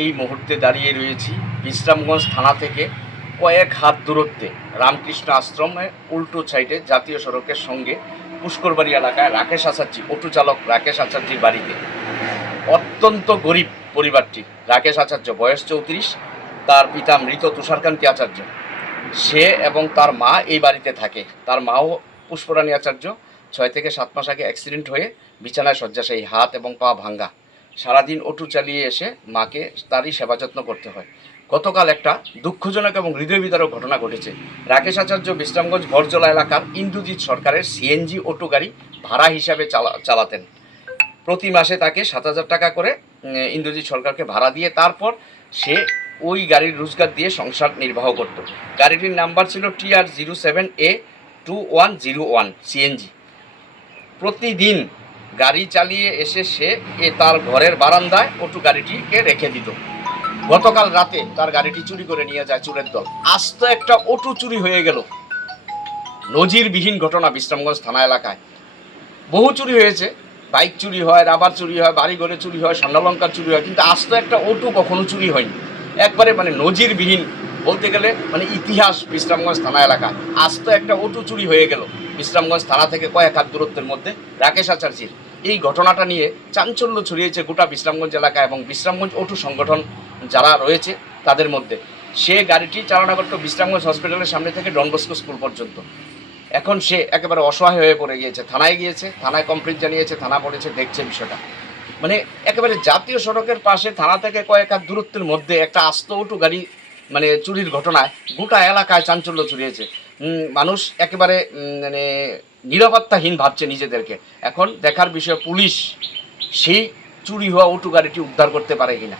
এই মুহূর্তে দাঁড়িয়ে রয়েছি বিশ্রামগঞ্জ থানা থেকে কয়েক হাত দূরত্বে রামকৃষ্ণ আশ্রমের উল্টো সাইডে জাতীয় সড়কের সঙ্গে পুষ্করবাড়ি এলাকায় রাকেশ আচার্য অটো চালক রাকেশ আচার্যের বাড়িতে। অত্যন্ত গরিব পরিবারটি। রাকেশ আচার্য বয়স 34, তার পিতা মৃত তুষারকান্তি আচার্য। সে এবং তার মা এই বাড়িতে থাকে। তার মাও পুষ্পরানী আচার্য 6 থেকে 7 মাস আগে অ্যাক্সিডেন্ট হয়ে বিছানায় শয্যাশায়ী, হাত এবং পা ভাঙ্গা। সারাদিন অটো চালিয়ে এসে মাকে তারই সেবা যত্ন করতে হয়। গতকাল একটা দুঃখজনক এবং হৃদয় বিদারক ঘটনা ঘটেছে। রাকেশ আচার্য বিশ্রামগঞ্জ বরজলা এলাকার ইন্দ্রজিৎ সরকারের সিএনজি অটো গাড়ি ভাড়া হিসাবে চালাতেন। প্রতি মাসে তাকে 7,000 টাকা করে ইন্দ্রজিৎ সরকারকে ভাড়া দিয়ে তারপর সে ওই গাড়ির রোজগার দিয়ে সংসার নির্বাহ করত। গাড়িটির নাম্বার ছিল TR07A2101 সিএনজি। প্রতিদিন গাড়ি চালিয়ে এসে সে তার ঘরের বারান্দায় অটো গাড়িটিকে রেখে দিত। গতকাল রাতে তার গাড়িটি চুরি করে নিয়ে যায় চোরের দল। আস্ত একটা অটো চুরি হয়ে গেল। নজিরবিহীন ঘটনা বিশ্রামগঞ্জ থানা এলাকায়। বহু চুরি হয়েছে, বাইক চুরি হয়, রাবার চুরি হয়, বাড়িঘরে চুরি হয়, স্বর্ণালঙ্কার চুরি হয়, কিন্তু আস্ত একটা অটো কখনো চুরি হয়নি। একবারে নজিরবিহীন বলতে গেলে ইতিহাস বিশ্রামগঞ্জ থানা এলাকায়। আস্ত একটা অটো চুরি হয়ে গেল বিশ্রামগঞ্জ থানা থেকে কয়েক হাত দূরত্বের মধ্যে রাকেশ আচার্যের। এই ঘটনাটা নিয়ে চাঞ্চল্য ছড়িয়েছে গোটা বিশ্রামগঞ্জ এলাকা এবং বিশ্রামগঞ্জ অটো সংগঠন যারা রয়েছে তাদের মধ্যে। সে গাড়িটি চালনা করতো বিশ্রামগঞ্জ হসপিটালের সামনে থেকে ডন বস্কো স্কুল পর্যন্ত। এখন সে একেবারে অসহায় হয়ে পড়ে গিয়েছে। থানায় গিয়েছে, থানায় কমপ্লেন জানিয়েছে, থানা পড়েছে, দেখছে বিষয়টা। একেবারে জাতীয় সড়কের পাশে থানা থেকে কয়েক হাত দূরত্বের মধ্যে একটা আস্ত অটো গাড়ি চুরির ঘটনায় গোটা এলাকায় চাঞ্চল্য ছড়িয়েছে। মানুষ একেবারে নিরাপত্তাহীন ভাবছে নিজেদেরকে। এখন দেখার বিষয় পুলিশ সেই চুরি হওয়া অটো গাড়িটি উদ্ধার করতে পারে কিনা।